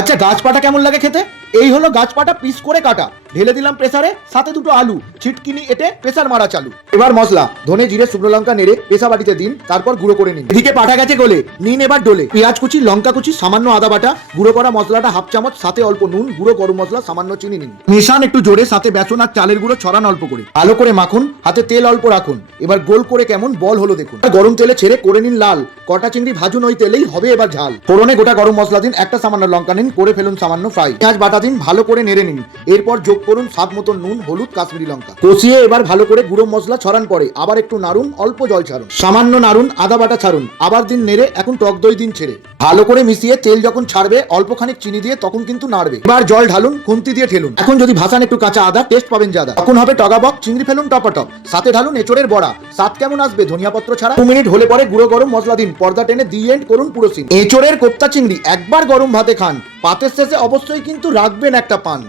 আচ্ছা, গাছপাটা কেমন লাগে খেতে? এই হলো গাছপাটা পিস করে কাটা, ঢেলে দিলাম প্রেসারে, সাথে দুটো আলু, ছিটকিনি এটে প্রেসার মারা চালু। এবার মশলা ধনে জিরে শুকনো লঙ্কা নেড়ে পেশা বাটিতে দিন, তারপর গুঁড়ো করে নিন। এদিকে পাটা গেছে গলে, নিন এবার ডলে পেঁয়াজ কুচি, লঙ্কা কুচি, সামান্য আদা বাটা, গুঁড়ো করা মশলাটা হাফ চামচ, সাথে অল্প নুন, গুঁড়ো গরম মশলা, সামান্য চিনি নিন। মেশান একটু জোরে, সাথে বেসন আর চালের গুঁড়ো ছড়ান অল্প করে, ভালো করে মাখুন, হাতে তেল অল্প রাখুন। এবার গোল করে কেমন বল হলো দেখুন। গরম তেলে ছেড়ে করে নিন লাল, কটা চিংড়ি ভাজুন, ওই তেলেই হবে এবার ঝাল। ফোড়নে গোটা গরম মশলা দিন, একটা সামান্য লঙ্কা নিন, করে ফেলুন সামান্য ফ্রাই, পেঁয়াজ বাটা দিন, ভালো করে নেড়ে নিন। এরপর যোগ করুন স্বাদ মতো নুন, হলুদ, কাশ্মীরি লঙ্কা, কষিয়ে এবার ভালো করে গুঁড়ো মশলা ছড়ান, পরে আবার একটু নাড়ুন, অল্প জল ছাড়ুন, সামান্য নাড়ুন, আদা বাটা ছাড়ুন, আবার দিন নেড়ে। এখন টক দই দিন ছেড়ে, ভালো করে মিশিয়ে তেল যখন ছাড়বে অল্প খানিক চিনি দিয়ে তখন কিন্তু নাড়বে। এবার জল ঢালুন, খুন্তি দিয়ে ঠেলুন। এখন যদি ভাসান একটু কাঁচা আদা, টেস্ট পাবেন জাদা, তখন হবে টগাবক। চিংড়ি ফেলুন টপাটপ, সাথে ঢালুন এঁচড়ের বড়া। স্বাদ কেমন আসবে ধনিয়া পত্র ছাড়া? 2 মিনিট হলে পরে গুঁড়ো গরম মশলা দিন, পর্দা টেনে দি এন্ড করুন পুরো সিন। এঁচড়ের কোপ্তা চিংড়ি একবার গরম ভাতে খান, পাতের শেষে অবশ্যই কিন্তু রাখবেন একটা পান।